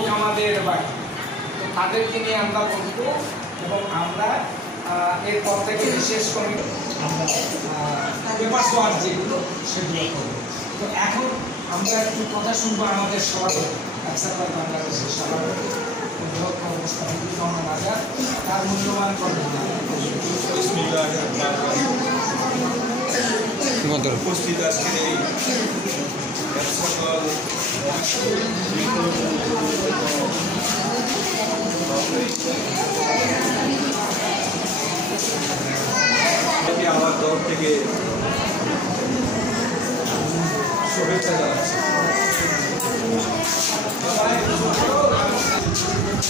লোক আমাদের বাড়ি, তো তাদেরকে নিয়ে আমরা বলবো এবং আমরা এরপর থেকে বিশেষ করে আমরা পেপার ওয়ার্ক যেগুলো সেগুলো করবো। তো এখন আমরা একটু কথা শুনবো আমাদের সভাপতি একসাথে বাংলাদেশের সভাপতি তার মূল্যবান উপস্থিত আজকের এই সকল আমার দল থেকে শুভেচ্ছা জানাচ্ছি।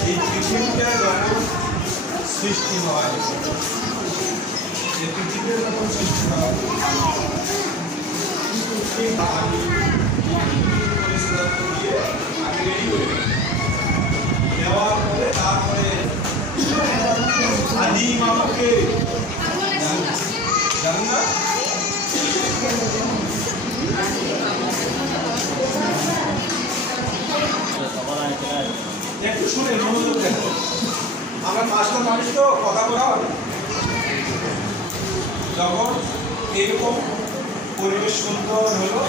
এই পৃথিবীটা যখন সৃষ্টি হয়, এই পৃথিবীটা যখন সৃষ্টি হয় আমি রেডি করি দেওয়ার পরে তারপরে আদি মানবকে জানেন না একটু শুনে মনোযোগ দেখো। আমরা পাঁচটা মানুষ তো কথা বলা হবে, যখন এরকম পরিবেশ সুন্দর হলো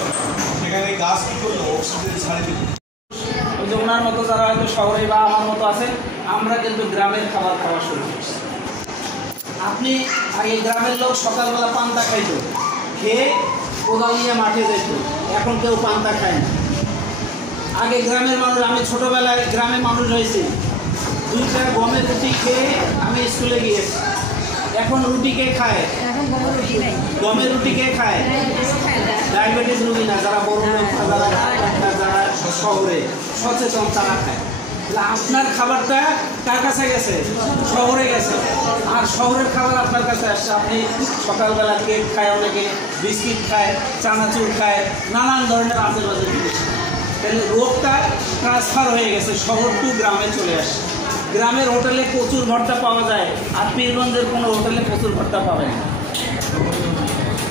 সেখানে গাছ কি করলো অক্সিজেন ছাড়ে দিল। ওই যে ওনার মতো যারা হয়তো শহরে বা আমার মতো আছে, আমরা কিন্তু গ্রামের খাবার খাওয়া শুরু করছি। আপনি আগে গ্রামের লোক সকালবেলা পান্তা খাইত, খেয়ে কোদাল নিয়ে মাঠে যেত, এখন কেউ পান্তা খায় না। আগে গ্রামের মানুষ, আমি ছোটোবেলায় গ্রামে মানুষ হয়েছি, 2টা গমের রুটি খেয়ে আমি স্কুলে গিয়েছি। এখন রুটি কে খায়? গমের রুটি কে খায়? ডায়াবেটিস রুগী না, যারা বড় যারা শহরে সচেতন তারা খায়। আপনার খাবারটা কার কাছে গেছে? শহরে গেছে। আর শহরের খাবার আপনার কাছে আসছে। আপনি সকালবেলা কেক খায়, অনেকে বিস্কিট খায়, চানাচুর খায়, নানান ধরনের আশেপাশে জিনিস। তাহলে রোগটা ট্রান্সফার হয়ে গেছে, শহর টু গ্রামে চলে আসে। গ্রামের হোটেলে প্রচুর ভর্তা পাওয়া যায়, আর পীরগঞ্জের কোনো হোটেলে প্রচুর ভর্তা পাবেন না,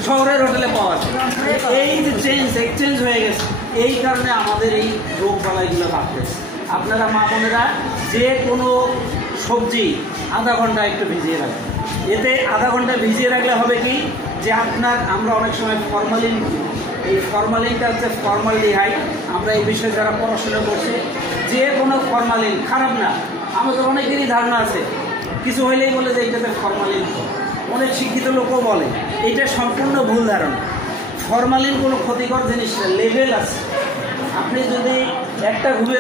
শহরের হোটেলে পাওয়া যায়। এই যে এক্সচেঞ্জ হয়ে গেছে, এই কারণে আমাদের এই রোগ বালাইগুলো বাড়তেছে। আপনারা মা বোনেরা যে কোনো সবজি আধা ঘন্টা একটু ভিজিয়ে রাখবেন। এতে আধা ঘন্টা ভিজিয়ে রাখলে হবে কি, যে আমরা অনেক সময় ফরমালিন, এই ফরমালিনটা হচ্ছে ফর্মালডিহাইড। আমরা এই বিষয়ে যারা পড়াশোনা করছি, যে কোনো ফরমালিন খারাপ না, আমাদের অনেকেরই ধারণা আছে, কিছু হইলেই বলে যে এইটাতে ফরমালিন। অনেক শিক্ষিত লোকও বলে, এইটা সম্পূর্ণ ভুল ধারণা। ফরমালিন কোনো ক্ষতিকর জিনিস না, লেভেল আছে। আপনি যদি একটা ঘুরে